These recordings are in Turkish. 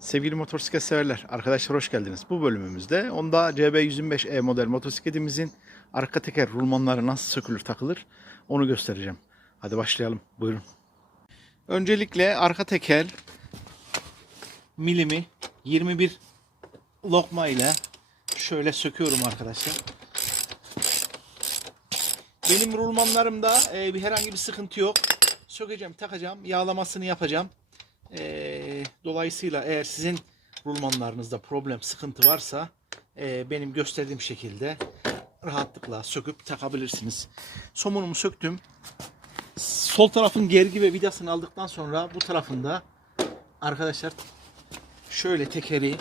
Sevgili motosiklet severler, arkadaşlar hoş geldiniz. Bu bölümümüzde Honda CB125E model motosikletimizin arka teker rulmanları nasıl sökülür takılır onu göstereceğim. Hadi başlayalım. Buyurun. Öncelikle arka teker milimi 21 lokma ile şöyle söküyorum arkadaşlar. Benim rulmanlarımda e, herhangi bir sıkıntı yok. Sökeceğim, takacağım, yağlamasını yapacağım. E, dolayısıyla eğer sizin rulmanlarınızda problem, sıkıntı varsa e, benim gösterdiğim şekilde rahatlıkla söküp takabilirsiniz. Somunumu söktüm. Sol tarafın gergi ve vidasını aldıktan sonra bu tarafında arkadaşlar şöyle tekeri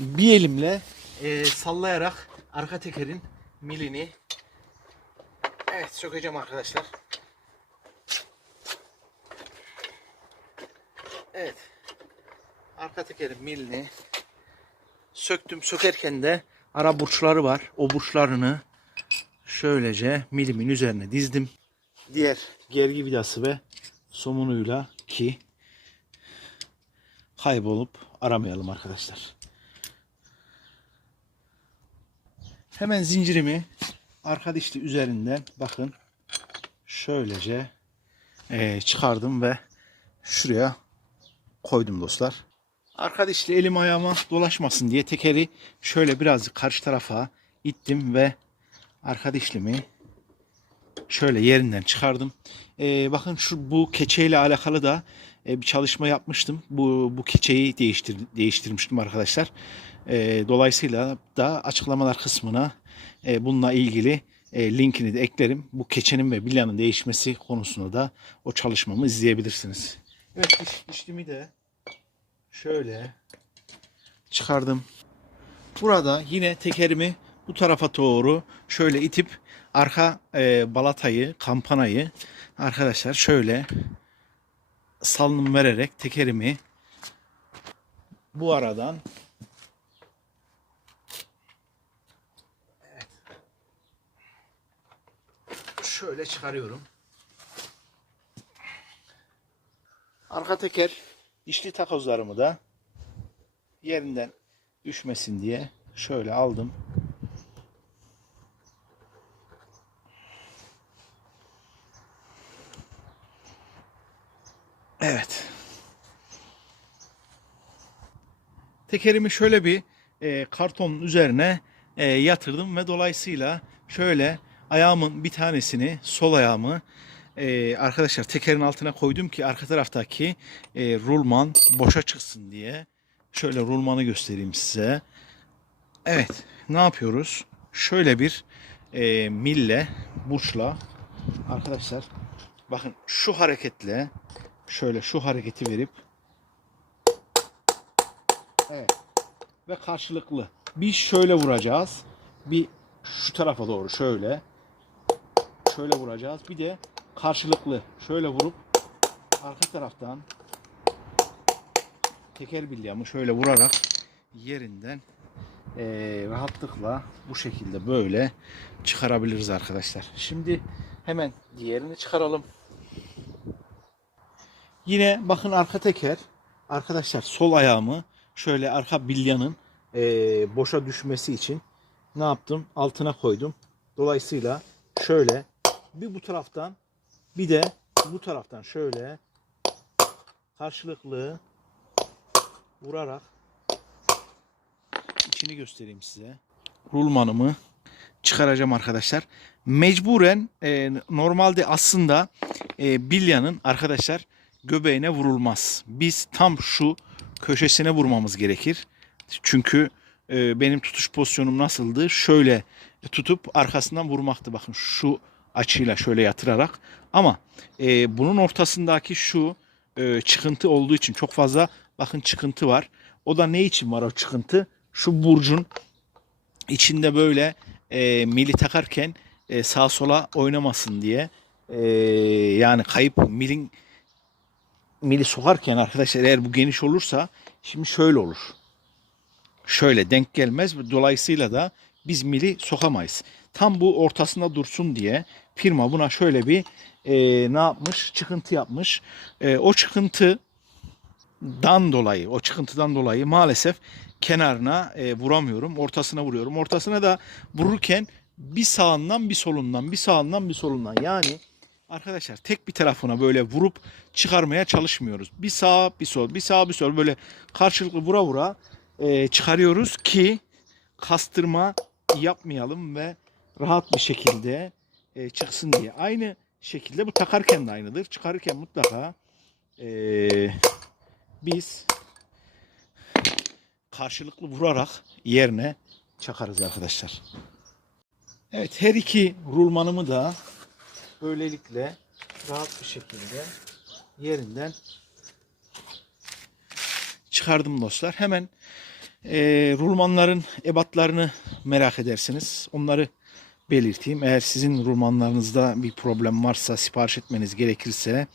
bir elimle e, sallayarak arka tekerin milini evet sökeceğim arkadaşlar. Evet. Arka tekerin milini söktüm. Sökerken de ara burçları var. O burçlarını şöylece milimin üzerine dizdim. Diğer gergi vidası ve somunuyla ki kaybolup aramayalım arkadaşlar. Hemen zincirimi arka dişli üzerinden bakın şöylece eee, çıkardım ve şuraya koydum dostlar. Arka dişli elim ayağıma dolaşmasın diye tekeri şöyle birazcık karşı tarafa ittim ve arka dişlimi şöyle yerinden çıkardım. Ee, bakın şu bu keçeyle alakalı da e, bir çalışma yapmıştım. Bu bu keçeyi değiştir, değiştirmiştim arkadaşlar. Ee, dolayısıyla da açıklamalar kısmına e, bununla ilgili e, linkini de eklerim. Bu keçenin ve bilyanın değişmesi konusunda da o çalışmamı izleyebilirsiniz. Evet diş, dişlimi de şöyle çıkardım. Burada yine tekerimi bu tarafa doğru şöyle itip arka e, balatayı, kampanayı arkadaşlar şöyle salınım vererek tekerimi bu aradan şöyle çıkarıyorum. Arka teker dişli takozlarımı da yerinden düşmesin diye şöyle aldım. Evet. Tekerimi şöyle bir e, kartonun üzerine e, yatırdım ve dolayısıyla şöyle ayağımın bir tanesini sol ayağımı e, arkadaşlar tekerin altına koydum ki arka taraftaki e, rulman boşa çıksın diye. Şöyle rulmanı göstereyim size. Evet ne yapıyoruz? Şöyle bir e, mille burçla arkadaşlar bakın şu hareketle şöyle şu hareketi verip evet ve karşılıklı bir şöyle vuracağız bir şu tarafa doğru şöyle şöyle vuracağız bir de karşılıklı şöyle vurup arka taraftan teker bilyamı şöyle vurarak yerinden eee, rahatlıkla bu şekilde böyle çıkarabiliriz arkadaşlar. Şimdi hemen diğerini çıkaralım. Yine bakın arka teker arkadaşlar sol ayağımı şöyle arka bilyanın eee, boşa düşmesi için ne yaptım? Altına koydum. Dolayısıyla şöyle bir bu taraftan bir de bu taraftan şöyle karşılıklı vurarak içini göstereyim size. Rulmanımı çıkaracağım arkadaşlar. Mecburen e, normalde aslında e, bilyanın arkadaşlar göbeğine vurulmaz. Biz tam şu köşesine vurmamız gerekir. Çünkü e, benim tutuş pozisyonum nasıldı? Şöyle tutup arkasından vurmaktı. Bakın şu açıyla şöyle yatırarak. Ama e, bunun ortasındaki şu e, çıkıntı olduğu için çok fazla bakın çıkıntı var. O da ne için var o çıkıntı? Şu burcun içinde böyle e, mili takarken e, sağa sola oynamasın diye e, yani kayıp milin mili sokarken arkadaşlar eğer bu geniş olursa şimdi şöyle olur. Şöyle denk gelmez. Dolayısıyla da biz mili sokamayız. Tam bu ortasında dursun diye firma buna şöyle bir e, ne yapmış? Çıkıntı yapmış. E, o çıkıntı dan dolayı, o çıkıntıdan dolayı maalesef kenarına e, vuramıyorum. Ortasına vuruyorum. Ortasına da vururken bir sağından bir solundan, bir sağından bir solundan. Yani arkadaşlar tek bir tarafına böyle vurup çıkarmaya çalışmıyoruz. Bir sağ, bir sol, bir sağ, bir sol böyle karşılıklı vura vura e, çıkarıyoruz ki kastırma yapmayalım ve rahat bir şekilde e, çıksın diye. Aynı şekilde bu takarken de aynıdır. Çıkarırken mutlaka e, biz karşılıklı vurarak yerine çakarız arkadaşlar. Evet her iki rulmanımı da böylelikle rahat bir şekilde yerinden çıkardım dostlar. Hemen e, rulmanların ebatlarını merak edersiniz. Onları belirteyim. Eğer sizin rulmanlarınızda bir problem varsa sipariş etmeniz gerekirse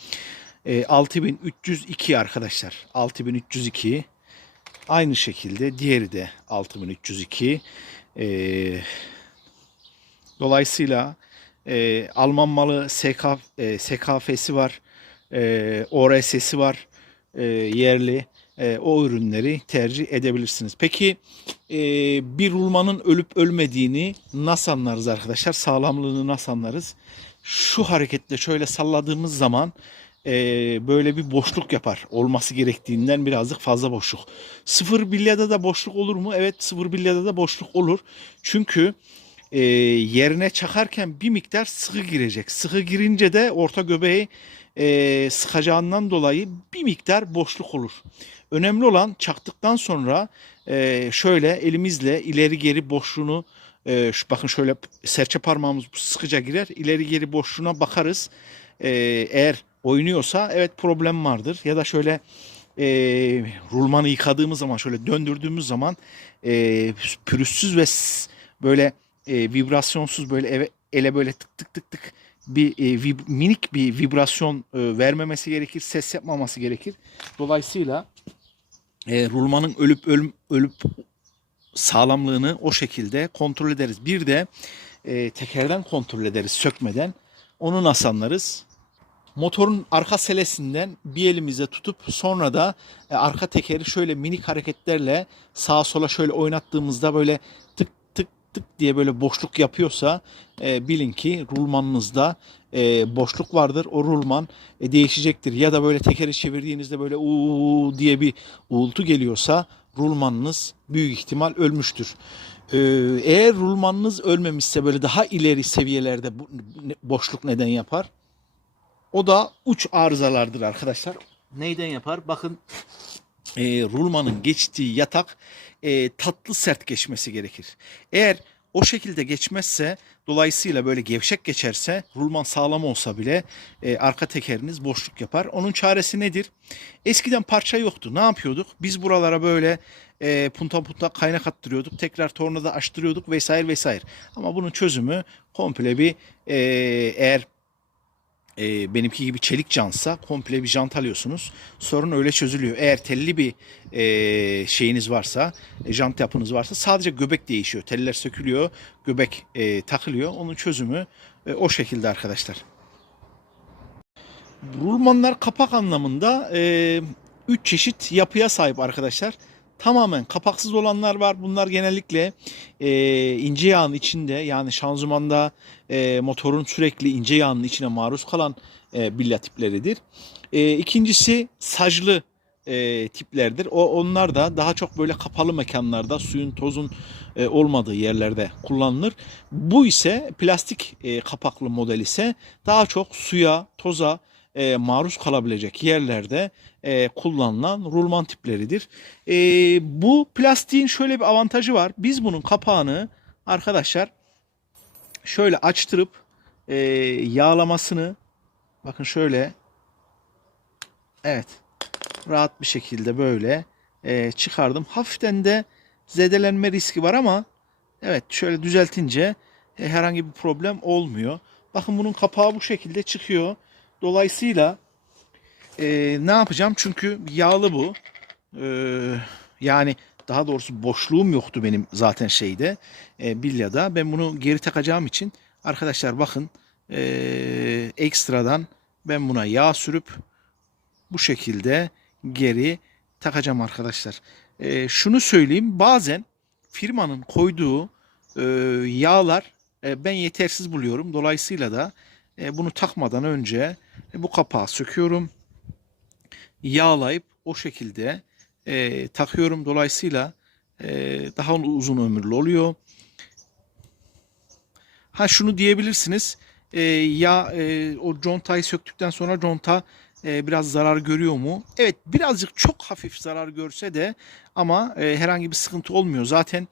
e, 6302 arkadaşlar. 6302 aynı şekilde diğeri de 6302 e, dolayısıyla e, Alman malı SK, e, SKF'si var e, ORS'si var e, yerli e, o ürünleri tercih edebilirsiniz. Peki e, bir rulmanın ölüp ölmediğini nasıl anlarız arkadaşlar? Sağlamlığını nasıl anlarız? Şu hareketle şöyle salladığımız zaman e, böyle bir boşluk yapar. Olması gerektiğinden birazcık fazla boşluk. Sıfır bilyada da boşluk olur mu? Evet sıfır bilyada da boşluk olur. Çünkü e, yerine çakarken bir miktar sıkı girecek. Sıkı girince de orta göbeği e, sıkacağından dolayı bir miktar boşluk olur. Önemli olan çaktıktan sonra e, şöyle elimizle ileri geri boşluğunu e, şu bakın şöyle serçe parmağımız sıkıca girer. İleri geri boşluğuna bakarız. E, eğer oynuyorsa evet problem vardır. Ya da şöyle e, rulmanı yıkadığımız zaman şöyle döndürdüğümüz zaman e, pürüzsüz ve böyle e, vibrasyonsuz böyle eve, ele böyle tık tık tık tık bir e, vib- minik bir vibrasyon e, vermemesi gerekir, ses yapmaması gerekir. Dolayısıyla e, rulmanın ölüp ölüm, ölüp sağlamlığını o şekilde kontrol ederiz. Bir de e, tekerden kontrol ederiz sökmeden. Onu nasıl anlarız? Motorun arka selesinden bir elimize tutup sonra da e, arka tekeri şöyle minik hareketlerle sağa sola şöyle oynattığımızda böyle tık diye böyle boşluk yapıyorsa e, bilin ki rulmanınızda e, boşluk vardır. O rulman e, değişecektir. Ya da böyle tekeri çevirdiğinizde böyle uuu diye bir uğultu geliyorsa rulmanınız büyük ihtimal ölmüştür. Ee, eğer rulmanınız ölmemişse böyle daha ileri seviyelerde bu, boşluk neden yapar? O da uç arızalardır arkadaşlar. Neyden yapar? Bakın e, rulmanın geçtiği yatak e, tatlı sert geçmesi gerekir. Eğer o şekilde geçmezse dolayısıyla böyle gevşek geçerse rulman sağlam olsa bile e, arka tekeriniz boşluk yapar. Onun çaresi nedir? Eskiden parça yoktu. Ne yapıyorduk? Biz buralara böyle e, punta punta kaynak attırıyorduk. Tekrar tornada açtırıyorduk vesaire vesaire. Ama bunun çözümü komple bir e, eğer e, benimki gibi çelik jantsa komple bir jant alıyorsunuz. Sorun öyle çözülüyor. Eğer telli bir e, şeyiniz varsa, e, jant yapınız varsa sadece göbek değişiyor. Teller sökülüyor, göbek e, takılıyor. Onun çözümü e, o şekilde arkadaşlar. Rulmanlar kapak anlamında 3 çeşit yapıya sahip arkadaşlar. Tamamen kapaksız olanlar var. Bunlar genellikle e, ince yağın içinde yani şanzımanda e, motorun sürekli ince yağının içine maruz kalan e, bilya tipleridir. E, ikincisi saclı e, tiplerdir. O onlar da daha çok böyle kapalı mekanlarda suyun tozun e, olmadığı yerlerde kullanılır. Bu ise plastik e, kapaklı model ise daha çok suya, toza e, maruz kalabilecek yerlerde e, kullanılan rulman tipleridir. E, bu plastiğin şöyle bir avantajı var. Biz bunun kapağını arkadaşlar şöyle açtırıp e, yağlamasını bakın şöyle evet rahat bir şekilde böyle e, çıkardım. Hafiften de zedelenme riski var ama evet şöyle düzeltince e, herhangi bir problem olmuyor. Bakın bunun kapağı bu şekilde çıkıyor. Dolayısıyla e, ne yapacağım? Çünkü yağlı bu. E, yani daha doğrusu boşluğum yoktu benim zaten şeyde e, bilyada. Ben bunu geri takacağım için arkadaşlar bakın e, ekstradan ben buna yağ sürüp bu şekilde geri takacağım arkadaşlar. E, şunu söyleyeyim bazen firmanın koyduğu e, yağlar e, ben yetersiz buluyorum. Dolayısıyla da e, bunu takmadan önce e, bu kapağı söküyorum. Yağlayıp o şekilde e, takıyorum. Dolayısıyla e, daha uzun ömürlü oluyor. Ha şunu diyebilirsiniz. Ya e, o contayı söktükten sonra conta e, biraz zarar görüyor mu? Evet birazcık çok hafif zarar görse de ama herhangi bir sıkıntı olmuyor. Zaten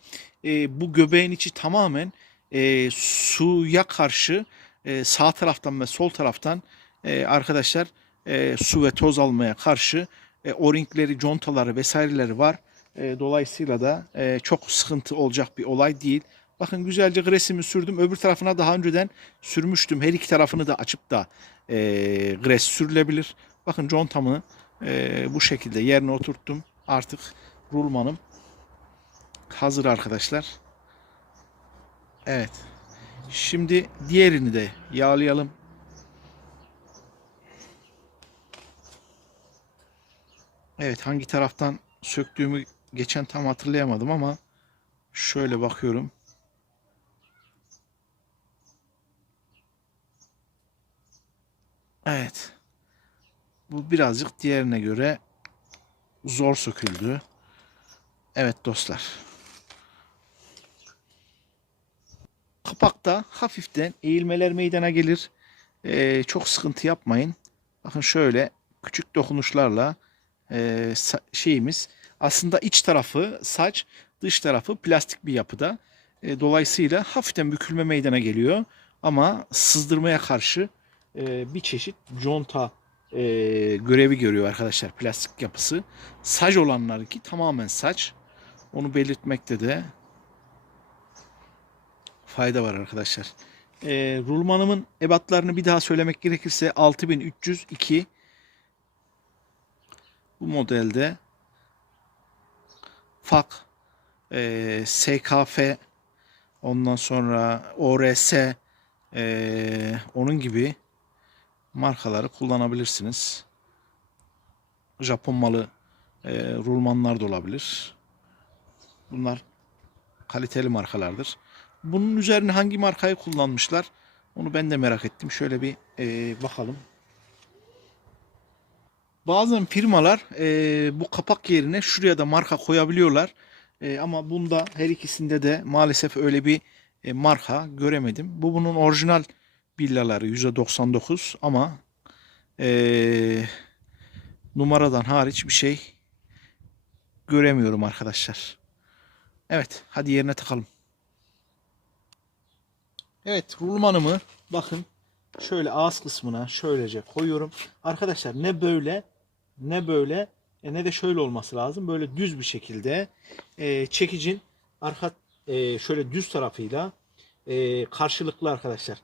bu göbeğin içi tamamen e, suya karşı e, sağ taraftan ve sol taraftan e, arkadaşlar e, su ve toz almaya karşı e, o-ringleri, contaları vesaireleri var. Dolayısıyla da çok sıkıntı olacak bir olay değil. Bakın güzelce gresimi sürdüm. Öbür tarafına daha önceden sürmüştüm. Her iki tarafını da açıp da e, gres sürülebilir. Bakın contamı e, bu şekilde yerine oturttum. Artık rulmanım hazır arkadaşlar. Evet. Şimdi diğerini de yağlayalım. Evet hangi taraftan söktüğümü geçen tam hatırlayamadım ama şöyle bakıyorum. Evet. Bu birazcık diğerine göre zor söküldü. Evet dostlar. Kapakta hafiften eğilmeler meydana gelir. Ee, çok sıkıntı yapmayın. Bakın şöyle küçük dokunuşlarla e, şeyimiz aslında iç tarafı saç dış tarafı plastik bir yapıda. E, dolayısıyla hafiften bükülme meydana geliyor. Ama sızdırmaya karşı e, bir çeşit conta e, görevi görüyor arkadaşlar plastik yapısı. Saç olanlarınki tamamen saç. Onu belirtmekte de fayda var arkadaşlar. E, rulmanımın ebatlarını bir daha söylemek gerekirse 6302 bu modelde FAK, e, SKF, ondan sonra ORS, e, onun gibi markaları kullanabilirsiniz. Japon malı e, rulmanlar da olabilir. Bunlar kaliteli markalardır. Bunun üzerine hangi markayı kullanmışlar? Onu ben de merak ettim. Şöyle bir e, bakalım. Bazen firmalar e, bu kapak yerine şuraya da marka koyabiliyorlar. E, ama bunda her ikisinde de maalesef öyle bir e, marka göremedim. Bu bunun orijinal villaları %99 ama e, numaradan hariç bir şey göremiyorum arkadaşlar. Evet hadi yerine takalım. Evet rulmanımı bakın şöyle ağız kısmına şöylece koyuyorum. Arkadaşlar ne böyle ne böyle e, ne de şöyle olması lazım. Böyle düz bir şekilde e, çekicin arka e, şöyle düz tarafıyla e, karşılıklı arkadaşlar.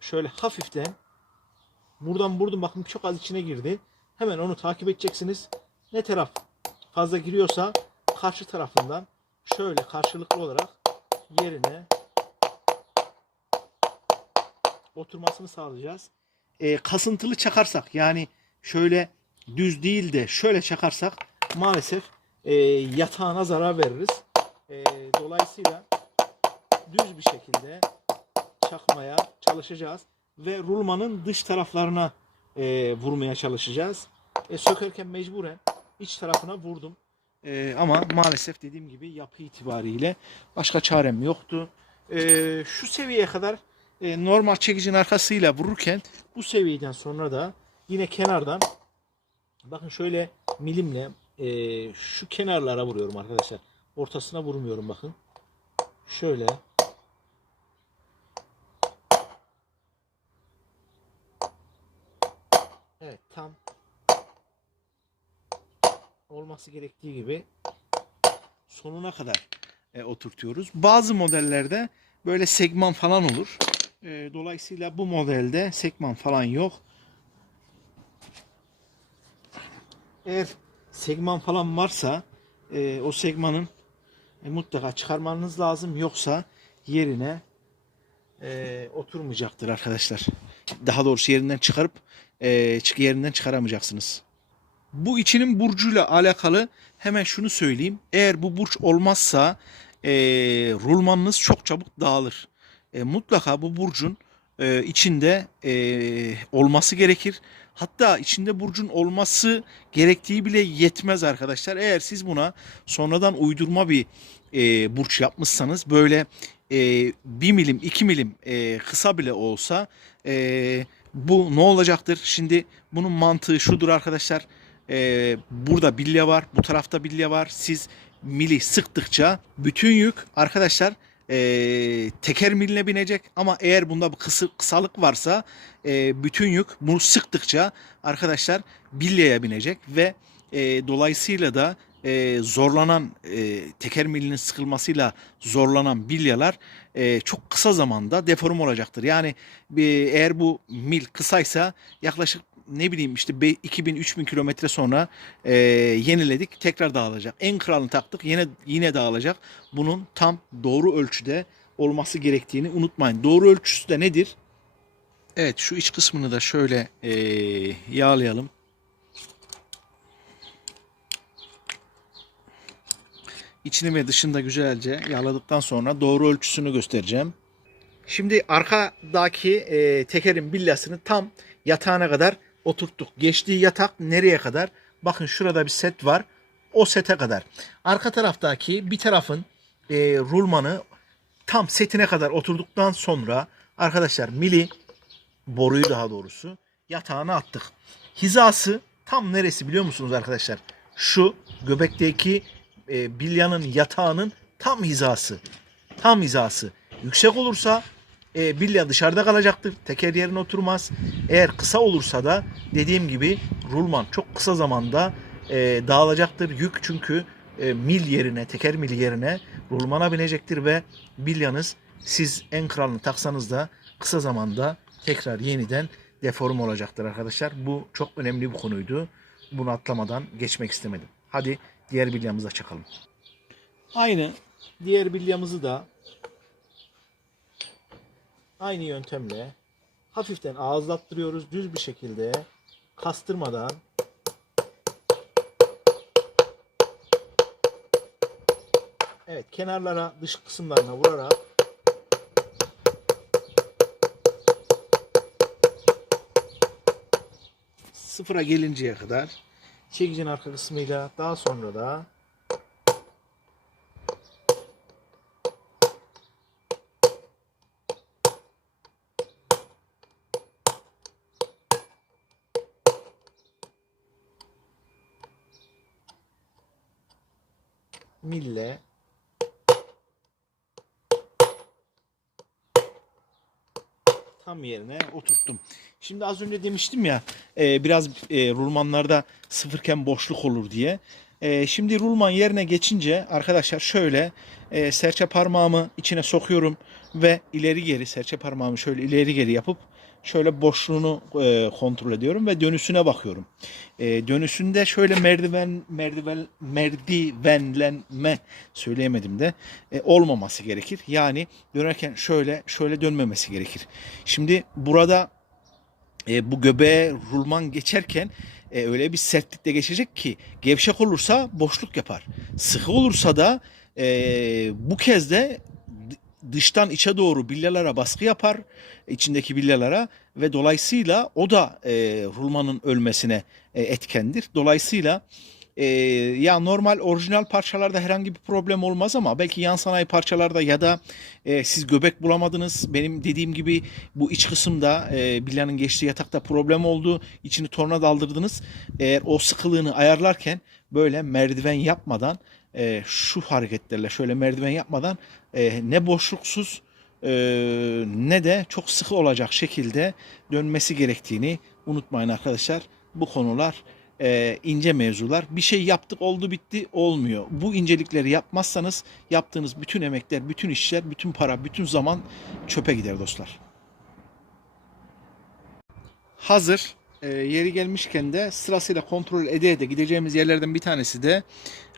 Şöyle hafiften buradan vurdum bakın çok az içine girdi. Hemen onu takip edeceksiniz. Ne taraf fazla giriyorsa karşı tarafından şöyle karşılıklı olarak yerine oturmasını sağlayacağız. E, kasıntılı çakarsak yani şöyle düz değil de şöyle çakarsak maalesef e, yatağına zarar veririz. E, dolayısıyla düz bir şekilde çakmaya çalışacağız ve rulmanın dış taraflarına e, vurmaya çalışacağız. E, sökerken mecburen iç tarafına vurdum. E, ama maalesef dediğim gibi yapı itibariyle başka çarem yoktu. E, şu seviyeye kadar e, normal çekicinin arkasıyla vururken bu seviyeden sonra da yine kenardan bakın şöyle milimle e, şu kenarlara vuruyorum arkadaşlar. Ortasına vurmuyorum bakın. Şöyle Evet tam olması gerektiği gibi sonuna kadar e, oturtuyoruz. Bazı modellerde böyle segman falan olur. E, dolayısıyla bu modelde segman falan yok. Eğer segman falan varsa e, o segmanın e, mutlaka çıkarmanız lazım. Yoksa yerine e, oturmayacaktır arkadaşlar. Daha doğrusu yerinden çıkarıp e, çık yerinden çıkaramayacaksınız. Bu içinin burcuyla alakalı hemen şunu söyleyeyim. Eğer bu burç olmazsa e, rulmanınız çok çabuk dağılır. E, mutlaka bu burcun e, içinde e, olması gerekir. Hatta içinde burcun olması gerektiği bile yetmez arkadaşlar. Eğer siz buna sonradan uydurma bir e, burç yapmışsanız böyle e, 1 milim 2 milim e, kısa bile olsa e, bu ne olacaktır? Şimdi bunun mantığı şudur arkadaşlar. E, burada bilye var, bu tarafta bilye var. Siz mili sıktıkça bütün yük arkadaşlar e, teker miline binecek ama eğer bunda bir kısı, kısalık varsa e, bütün yük bunu sıktıkça arkadaşlar bilyeye binecek ve e, dolayısıyla da e, zorlanan e, teker milinin sıkılmasıyla zorlanan bilyalar e, çok kısa zamanda deform olacaktır. Yani bir, eğer bu mil kısaysa yaklaşık ne bileyim işte 2000-3000 kilometre sonra e, yeniledik tekrar dağılacak. En kralını taktık yine yine dağılacak. Bunun tam doğru ölçüde olması gerektiğini unutmayın. Doğru ölçüsü de nedir? Evet şu iç kısmını da şöyle e, yağlayalım. İçini ve dışında güzelce yağladıktan sonra doğru ölçüsünü göstereceğim. Şimdi arkadaki e, tekerin billasını tam yatağına kadar oturttuk. Geçtiği yatak nereye kadar? Bakın şurada bir set var. O sete kadar. Arka taraftaki bir tarafın e, rulmanı tam setine kadar oturduktan sonra arkadaşlar mili boruyu daha doğrusu yatağına attık. Hizası tam neresi biliyor musunuz arkadaşlar? Şu göbekteki e, bilyanın yatağının tam hizası. Tam hizası. Yüksek olursa e, bilya dışarıda kalacaktır. Teker yerine oturmaz. Eğer kısa olursa da dediğim gibi rulman çok kısa zamanda e, dağılacaktır. Yük çünkü e, mil yerine, teker mil yerine rulmana binecektir ve bilyanız siz en kralını taksanız da kısa zamanda tekrar yeniden deform olacaktır arkadaşlar. Bu çok önemli bir konuydu. Bunu atlamadan geçmek istemedim. Hadi diğer bilyamıza çakalım. Aynı diğer bilyamızı da aynı yöntemle hafiften ağızlattırıyoruz düz bir şekilde kastırmadan. Evet kenarlara dış kısımlarına vurarak. Sıfıra gelinceye kadar çekicin arka kısmıyla daha sonra da mille tam yerine oturttum. Şimdi az önce demiştim ya e, biraz e, rulmanlarda sıfırken boşluk olur diye. E, şimdi rulman yerine geçince arkadaşlar şöyle e, serçe parmağımı içine sokuyorum ve ileri geri serçe parmağımı şöyle ileri geri yapıp şöyle boşluğunu e, kontrol ediyorum ve dönüşüne bakıyorum. E, dönüşünde şöyle merdiven merdiven merdivenlenme söyleyemedim de e, olmaması gerekir. Yani dönerken şöyle şöyle dönmemesi gerekir. Şimdi burada e, bu göbeğe rulman geçerken e, öyle bir sertlikle geçecek ki gevşek olursa boşluk yapar. Sıkı olursa da e, bu kez de dıştan içe doğru bilyalara baskı yapar içindeki bilyalara ve dolayısıyla o da e, rulmanın ölmesine e, etkendir. Dolayısıyla e, ya normal orijinal parçalarda herhangi bir problem olmaz ama belki yan sanayi parçalarda ya da e, siz göbek bulamadınız. Benim dediğim gibi bu iç kısımda e, bilyanın geçtiği yatakta problem oldu. İçini torna daldırdınız. Eğer o sıkılığını ayarlarken böyle merdiven yapmadan e, şu hareketlerle şöyle merdiven yapmadan e, ne boşluksuz e, ne de çok sıkı olacak şekilde dönmesi gerektiğini unutmayın arkadaşlar. Bu konular e, ince mevzular. Bir şey yaptık oldu bitti olmuyor. Bu incelikleri yapmazsanız yaptığınız bütün emekler, bütün işler, bütün para, bütün zaman çöpe gider dostlar. Hazır e, yeri gelmişken de sırasıyla kontrol ede ede gideceğimiz yerlerden bir tanesi de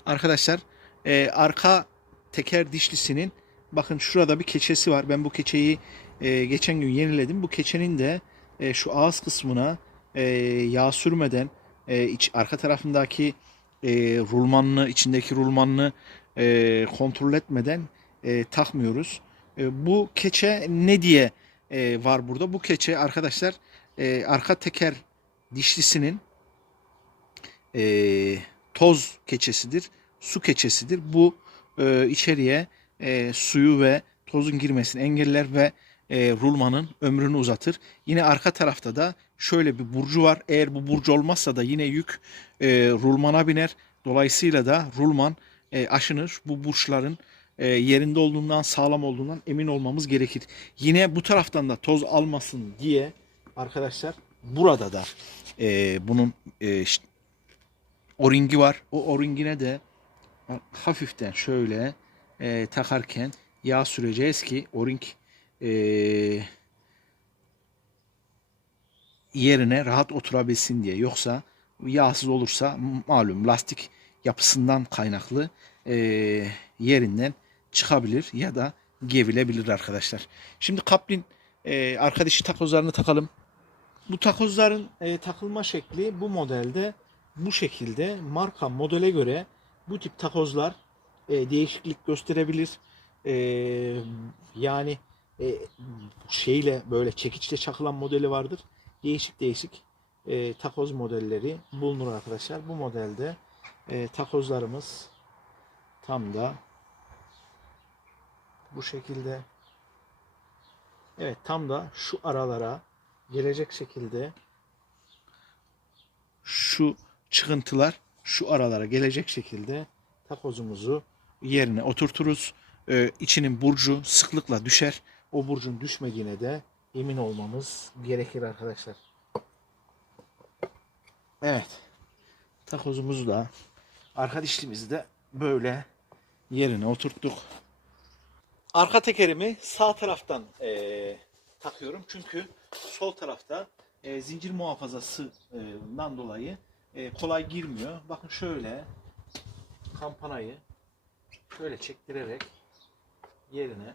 arkadaşlar e, arka teker dişlisinin bakın şurada bir keçesi var. Ben bu keçeyi e, geçen gün yeniledim. Bu keçenin de e, şu ağız kısmına e, yağ sürmeden e, iç, arka tarafındaki e, rulmanını, içindeki rulmanını e, kontrol etmeden e, takmıyoruz. E, bu keçe ne diye e, var burada? Bu keçe arkadaşlar e, arka teker dişlisinin e, toz keçesidir, su keçesidir. Bu e, içeriye e, suyu ve tozun girmesini engeller ve e, rulmanın ömrünü uzatır. Yine arka tarafta da şöyle bir burcu var. Eğer bu burcu olmazsa da yine yük e, rulmana biner. Dolayısıyla da rulman e, aşınır. Bu burçların e, yerinde olduğundan, sağlam olduğundan emin olmamız gerekir. Yine bu taraftan da toz almasın diye arkadaşlar burada da e, bunun e, o-ringi var. O o-ringine de hafiften şöyle e, takarken yağ süreceğiz ki o-ring e, yerine rahat oturabilsin diye. Yoksa yağsız olursa malum lastik yapısından kaynaklı e, yerinden çıkabilir ya da gevilebilir arkadaşlar. Şimdi kaplin e, arkadaşı takozlarını takalım. Bu takozların e, takılma şekli bu modelde bu şekilde marka modele göre bu tip takozlar e, değişiklik gösterebilir. E, yani e, şeyle böyle çekiçle çakılan modeli vardır. Değişik değişik e, takoz modelleri bulunur arkadaşlar. Bu modelde e, takozlarımız tam da bu şekilde evet tam da şu aralara gelecek şekilde şu çıkıntılar şu aralara gelecek şekilde takozumuzu yerine oturturuz. Ee, içinin burcu sıklıkla düşer. O burcun düşmediğine de emin olmamız gerekir arkadaşlar. Evet. Takozumuzu da arka dişlimizi de böyle yerine oturttuk. Arka tekerimi sağ taraftan eee, takıyorum. Çünkü sol tarafta eee, zincir muhafazasından dolayı eee, kolay girmiyor. Bakın şöyle kampanayı şöyle çektirerek yerine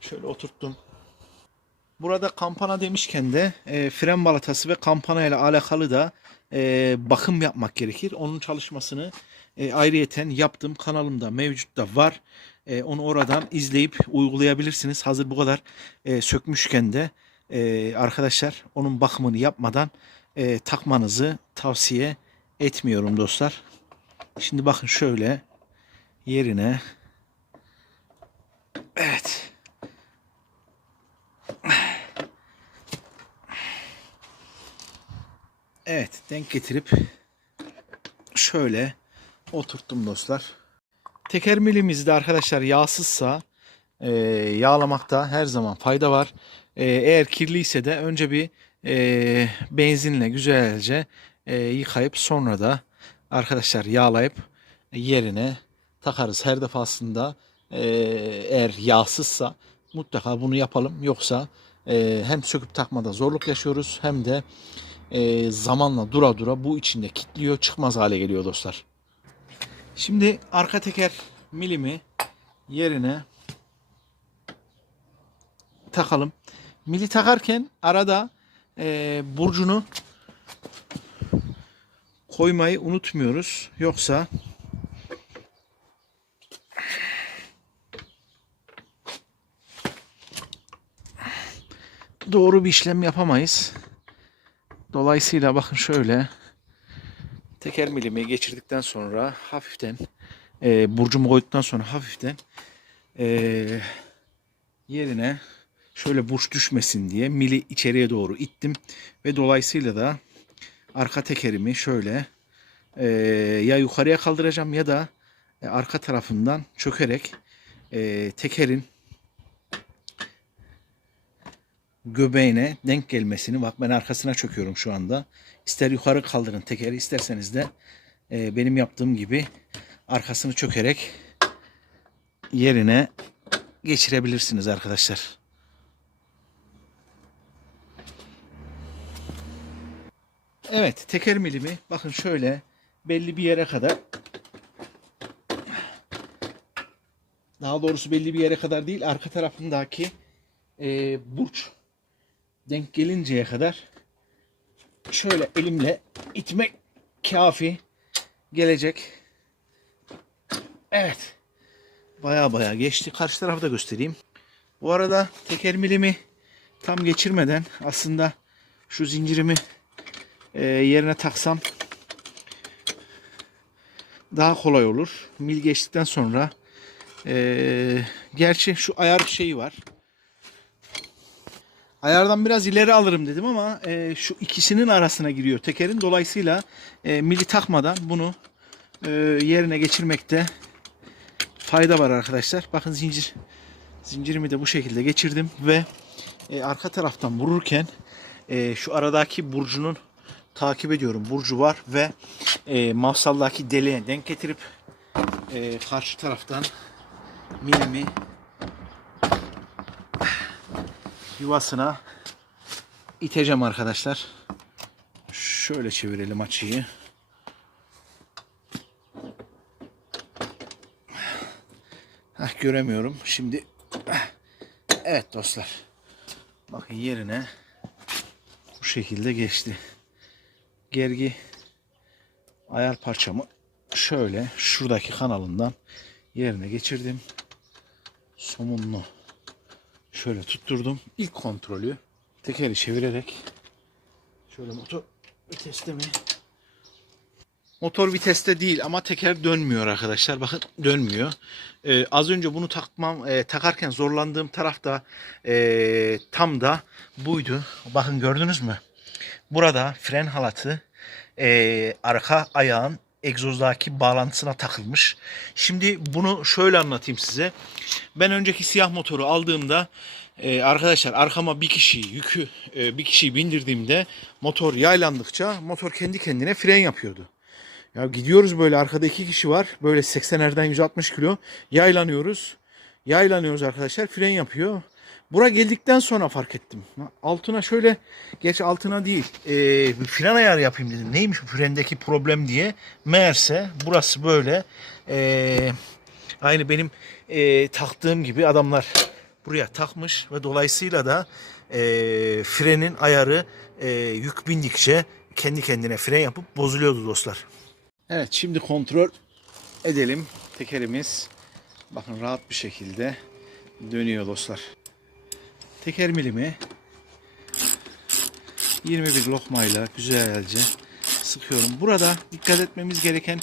şöyle oturttum. Burada kampana demişken de e, fren balatası ve kampana ile alakalı da e, bakım yapmak gerekir. Onun çalışmasını e, ayrıyeten yaptım. Kanalımda mevcut da var. E, onu oradan izleyip uygulayabilirsiniz. Hazır bu kadar e, sökmüşken de e, arkadaşlar onun bakımını yapmadan e, takmanızı tavsiye etmiyorum dostlar. Şimdi bakın şöyle yerine evet Evet denk getirip şöyle oturttum dostlar. Teker milimiz de arkadaşlar yağsızsa e, yağlamakta her zaman fayda var. E, eğer kirliyse de önce bir e, benzinle güzelce e, yıkayıp sonra da arkadaşlar yağlayıp yerine takarız. Her defasında e, eğer yağsızsa mutlaka bunu yapalım. Yoksa e, hem söküp takmada zorluk yaşıyoruz hem de e, zamanla dura dura bu içinde kilitliyor çıkmaz hale geliyor dostlar. Şimdi arka teker milimi yerine takalım. Mili takarken arada e, burcunu koymayı unutmuyoruz. Yoksa doğru bir işlem yapamayız. Dolayısıyla bakın şöyle teker milimi geçirdikten sonra hafiften e, burcumu koyduktan sonra hafiften e, yerine şöyle burç düşmesin diye mili içeriye doğru ittim ve dolayısıyla da arka tekerimi şöyle e, ya yukarıya kaldıracağım ya da e, arka tarafından çökerek e, tekerin göbeğine denk gelmesini bak ben arkasına çöküyorum şu anda. İster yukarı kaldırın tekeri isterseniz de e, benim yaptığım gibi arkasını çökerek yerine geçirebilirsiniz arkadaşlar. Evet teker milimi bakın şöyle belli bir yere kadar daha doğrusu belli bir yere kadar değil arka tarafındaki e, burç denk gelinceye kadar şöyle elimle itmek kafi gelecek. Evet. Baya baya geçti. Karşı tarafı da göstereyim. Bu arada teker milimi tam geçirmeden aslında şu zincirimi e, yerine taksam daha kolay olur. Mil geçtikten sonra e, gerçi şu ayar şeyi var. Ayardan biraz ileri alırım dedim ama e, şu ikisinin arasına giriyor tekerin. Dolayısıyla e, mili takmadan bunu e, yerine geçirmekte fayda var arkadaşlar. Bakın zincir zincirimi de bu şekilde geçirdim ve e, arka taraftan vururken e, şu aradaki burcunun takip ediyorum. Burcu var ve e, mafsaldaki deliğe denk getirip e, karşı taraftan milimi yuvasına iteceğim arkadaşlar. Şöyle çevirelim açıyı. Heh, göremiyorum. Şimdi evet dostlar. Bakın yerine bu şekilde geçti. Gergi ayar parçamı şöyle şuradaki kanalından yerine geçirdim. Somunlu şöyle tutturdum. İlk kontrolü tekeri çevirerek şöyle motor viteste mi? Motor viteste değil ama teker dönmüyor arkadaşlar. Bakın dönmüyor. Ee, az önce bunu takmam e, takarken zorlandığım taraf da e, tam da buydu. Bakın gördünüz mü? Burada fren halatı e, arka ayağın egzozdaki bağlantısına takılmış. Şimdi bunu şöyle anlatayım size. Ben önceki siyah motoru aldığımda e, arkadaşlar arkama bir kişi yükü e, bir kişiyi bindirdiğimde motor yaylandıkça motor kendi kendine fren yapıyordu. Ya gidiyoruz böyle arkada iki kişi var. Böyle 80'lerden 160 kilo yaylanıyoruz. Yaylanıyoruz arkadaşlar fren yapıyor. Bura geldikten sonra fark ettim. Altına şöyle, geç altına değil, e, bir fren ayarı yapayım dedim. Neymiş bu frendeki problem diye. Meğerse burası böyle. E, aynı benim e, taktığım gibi adamlar buraya takmış ve dolayısıyla da e, frenin ayarı e, yük bindikçe kendi kendine fren yapıp bozuluyordu dostlar. Evet şimdi kontrol edelim. Tekerimiz bakın rahat bir şekilde dönüyor dostlar. Teker milimi 21 lokmayla güzelce sıkıyorum. Burada dikkat etmemiz gereken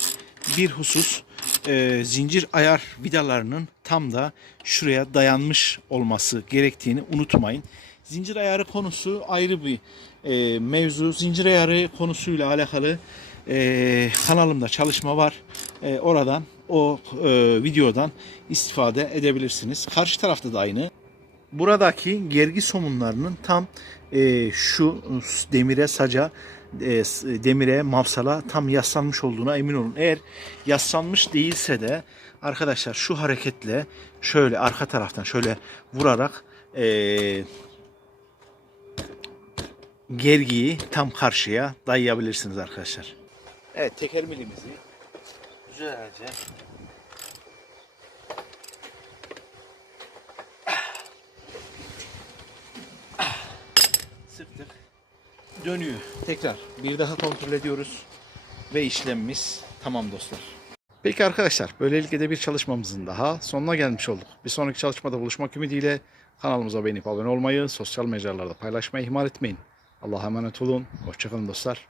bir husus e, zincir ayar vidalarının tam da şuraya dayanmış olması gerektiğini unutmayın. Zincir ayarı konusu ayrı bir e, mevzu. Zincir ayarı konusuyla alakalı e, kanalımda çalışma var. E, oradan o e, videodan istifade edebilirsiniz. Karşı tarafta da aynı buradaki gergi somunlarının tam e, şu demire saca e, demire mafsala tam yaslanmış olduğuna emin olun. Eğer yaslanmış değilse de arkadaşlar şu hareketle şöyle arka taraftan şöyle vurarak e, gergiyi tam karşıya dayayabilirsiniz arkadaşlar. Evet teker milimizi güzelce sıktık. Dönüyor. Tekrar bir daha kontrol ediyoruz. Ve işlemimiz tamam dostlar. Peki arkadaşlar böylelikle de bir çalışmamızın daha sonuna gelmiş olduk. Bir sonraki çalışmada buluşmak ümidiyle kanalımıza beğenip abone olmayı, sosyal mecralarda paylaşmayı ihmal etmeyin. Allah'a emanet olun. Hoşçakalın dostlar.